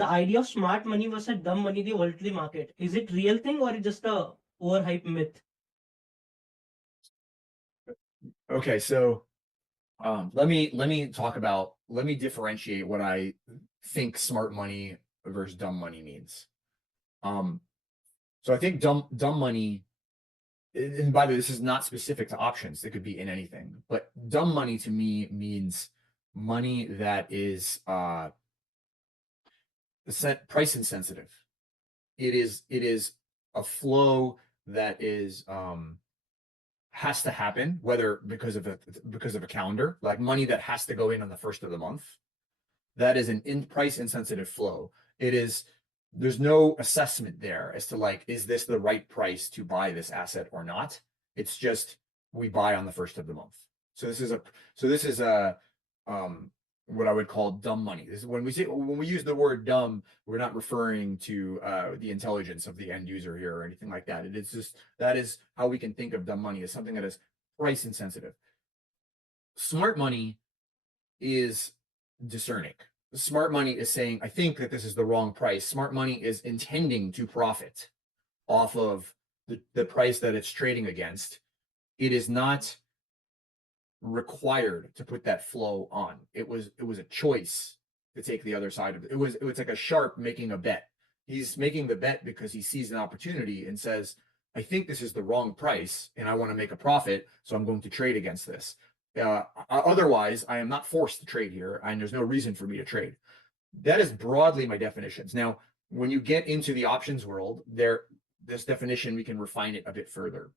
the idea of smart money versus dumb money, the volatility market, is it real thing or just a overhyped myth? Okay, so let me differentiate what I think smart money versus dumb money means. So I think dumb money, and by the way, this is not specific to options. It could be in anything, but dumb money to me means money that is price insensitive. It is a flow that is has to happen, whether because of a calendar, like money that has to go in on the first of the month. That is an price insensitive flow. There's no assessment there as to like, is this the right price to buy this asset or not? It's just we buy on the first of the month. So this is a what I would call dumb money. This is when we use the word dumb, we're not referring to the intelligence of the end user here or anything like that. It is just that is how we can think of dumb money as something that is price insensitive. Smart money is discerning. Smart money is saying, I think that this is the wrong price. Smart money is intending to profit off of the price that it's trading against. It is not required to put that flow on. It was a choice to take the other side of it. It was like a sharp making a bet. He's making the bet because he sees an opportunity and says, I think this is the wrong price and I want to make a profit, so I'm going to trade against this. Otherwise, I am not forced to trade here, and there's no reason for me to trade. That is broadly my definitions. Now, when you get into the options world, this definition, we can refine it a bit further.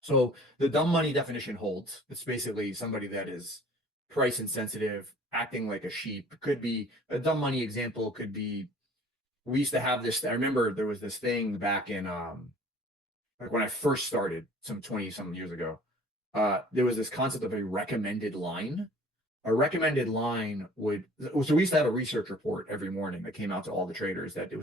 So the dumb money definition holds. It's basically somebody that is price insensitive, acting like a sheep. Could be a dumb money example. Could be, we used to have this. I remember there was this thing back in like when I first started some 20-something years ago. There was this concept of a recommended line. A recommended line so we used to have a research report every morning that came out to all the traders. That I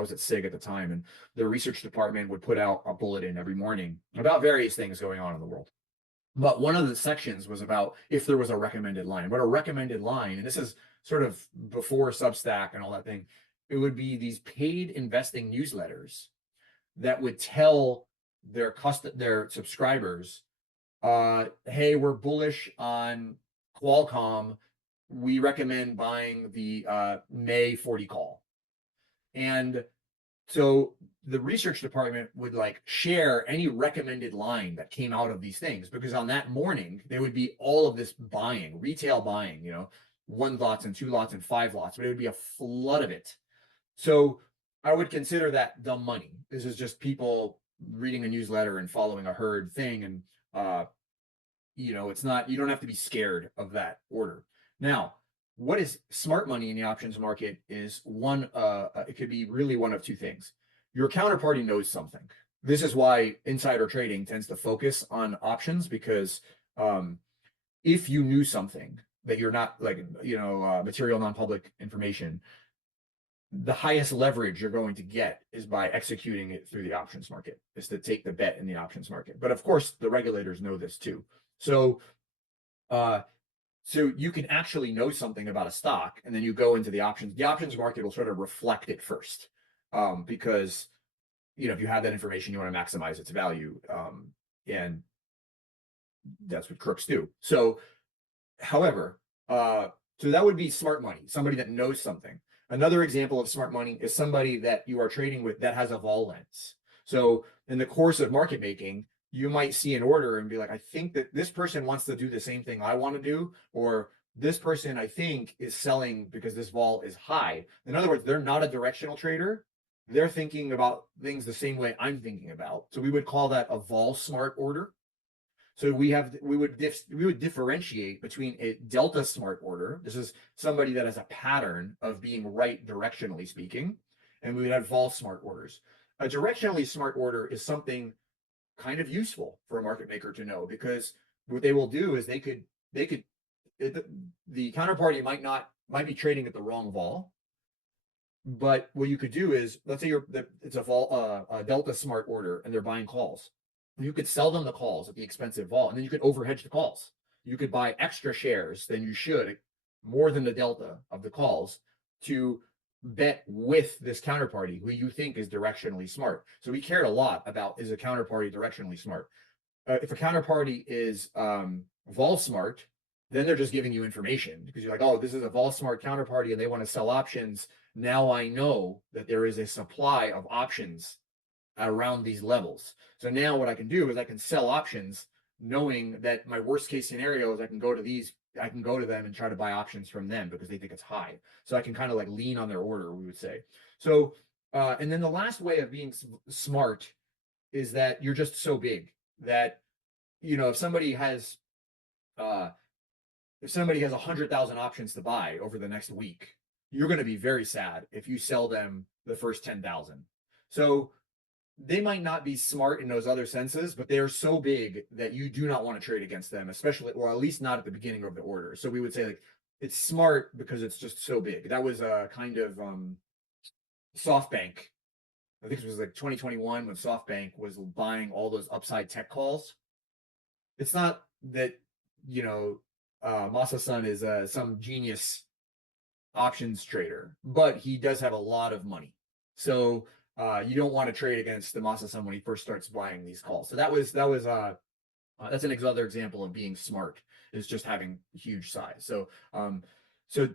was at SIG at the time, and the research department would put out a bulletin every morning about various things going on in the world. But one of the sections was about if there was a recommended line. What a recommended line, and this is sort of before Substack and all that thing, it would be these paid investing newsletters that would tell their subscribers, hey, we're bullish on Qualcomm. We recommend buying the May 40 call. And so the research department would like share any recommended line that came out of these things, because on that morning, there would be all of this buying, retail buying, 1 lots and 2 lots and 5 lots, but it would be a flood of it. So I would consider that dumb money. This is just people reading a newsletter and following a herd thing. And it's not, you don't have to be scared of that order. Now, what is smart money in the options market is it could be really one of two things. Your counterparty knows something. This is why insider trading tends to focus on options, because if you knew something that you're not like, material non-public information, the highest leverage you're going to get is by executing it through the options market, is to take the bet in the options market. But of course, the regulators know this too. So you can actually know something about a stock, and then you go into the options. The options market will sort of reflect it first, because if you have that information, you want to maximize its value, and that's what crooks do. So, however, so that would be smart money, somebody that knows something. Another example of smart money is somebody that you are trading with that has a vol lens. So in the course of market making, you might see an order and be like, I think that this person wants to do the same thing I want to do, or this person I think is selling because this vol is high. In other words, they're not a directional trader. They're thinking about things the same way I'm thinking about. So we would call that a vol smart order. So we would differentiate between a delta smart order. This is somebody that has a pattern of being right directionally speaking, and we would have vol smart orders. A directionally smart order is something kind of useful for a market maker to know, because what they will do is the counterparty might be trading at the wrong vol, but what you could do is, let's say it's a delta smart order and they're buying calls. You could sell them the calls at the expensive vol, and then you could overhedge the calls. You could buy extra shares than you should, more than the delta of the calls, to bet with this counterparty who you think is directionally smart. So we cared a lot about, is a counterparty directionally smart? If a counterparty is vol smart, then they're just giving you information because you're like, oh, this is a vol smart counterparty and they want to sell options. Now I know that there is a supply of options around these levels. So now what I can do is I can sell options knowing that my worst case scenario is I can go to them and try to buy options from them because they think it's high. So I can kind of like lean on their order, we would say. So, and then the last way of being smart is that you're just so big that, if somebody has, if somebody has 100,000 options to buy over the next week, you're going to be very sad if you sell them the first 10,000. So they might not be smart in those other senses, but they are so big that you do not want to trade against them, especially, or at least not at the beginning of the order. So we would say like it's smart because it's just so big. That was a kind of SoftBank. I think it was like 2021 when SoftBank was buying all those upside tech calls. It's not that Masa-san is some genius options trader, but he does have a lot of money. So you don't want to trade against the Masa-san when he first starts buying these calls. So that's another example of being smart, is just having huge size. So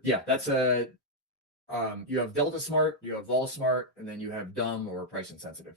yeah, that's you have delta smart, you have vol smart, and then you have dumb or price insensitive.